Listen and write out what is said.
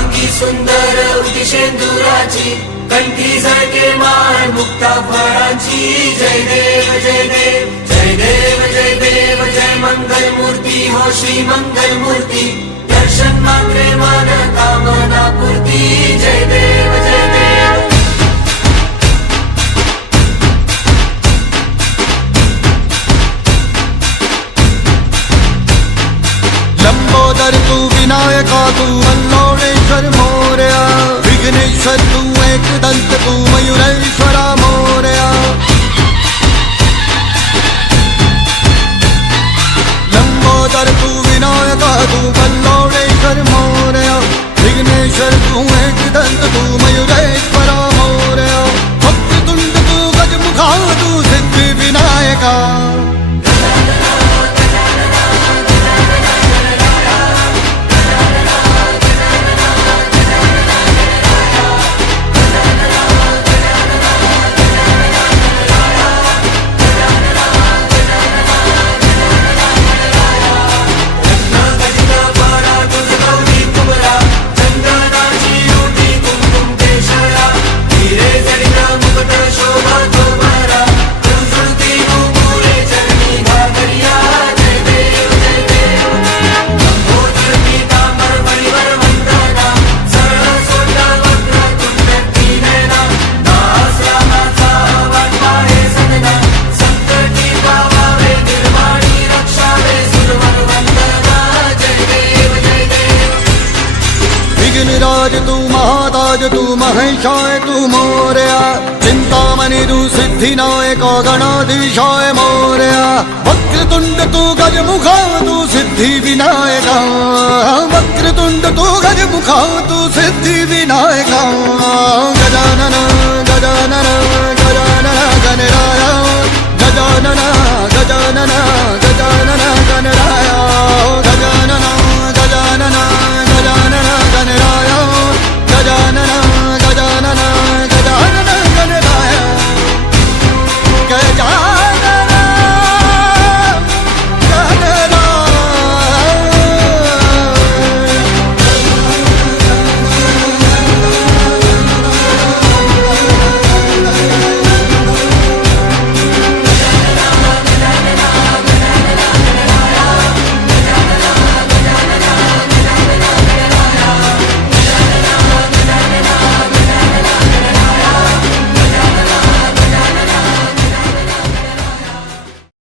अंगी सुंदर उदिशेंदुराची कंठी झळके माळ मुक्ता फळांची जय देव जय देव जय देव जय देव जय मंगल मूर्ती हो श्री मंगल मूर्ती दर्शन मात्रे मन कामना पूर्ती जय देव जय देव लंबोदर तू विनायका तू मल्लोणेश्वर मोरया विघ्नेश्वर तू एकदंत तू मयुरेश्वरा मोरया लंबोदर तू विनायका तू मल्लोणेश्वर मोरया विघ्नेश्वर तू एकदंत तू मयुरेश्वरा मोरया वक्रतुंड तू गजमुखा तू सिद्धी विनायका राज तू महाताज तू महेशाय तू मोरया चिंतामणि तू सिद्धिनायक गणाधीशाय मोरया वक्रतुंड तू गजमुखा तू सिद्धि विनायका वक्रतुंड तू गजमुखा तू सिद्धि विनायका